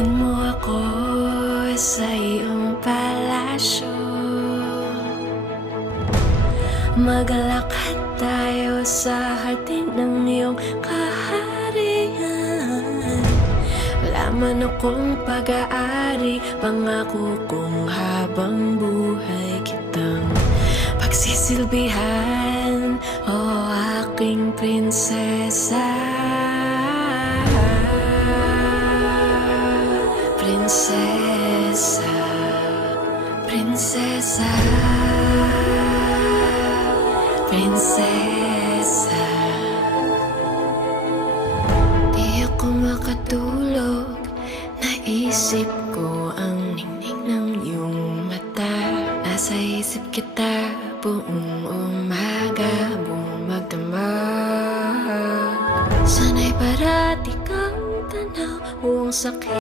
Dalhin mo ako sa iyong palasyo. Maglakad tayo sa hardin ng iyong kaharian. Wala man akong pag-aari, pangako kong habang buhay kitang pagsisilbihan, o aking prinsesa. Prinsesa, prinsesa, prinsesa. Di ako makatulog, naisip ko ang ningning ng iyong mata. Nasa isip kita buong umaga, buong magdamag. Sana'y parati kang tanaw, buong sakit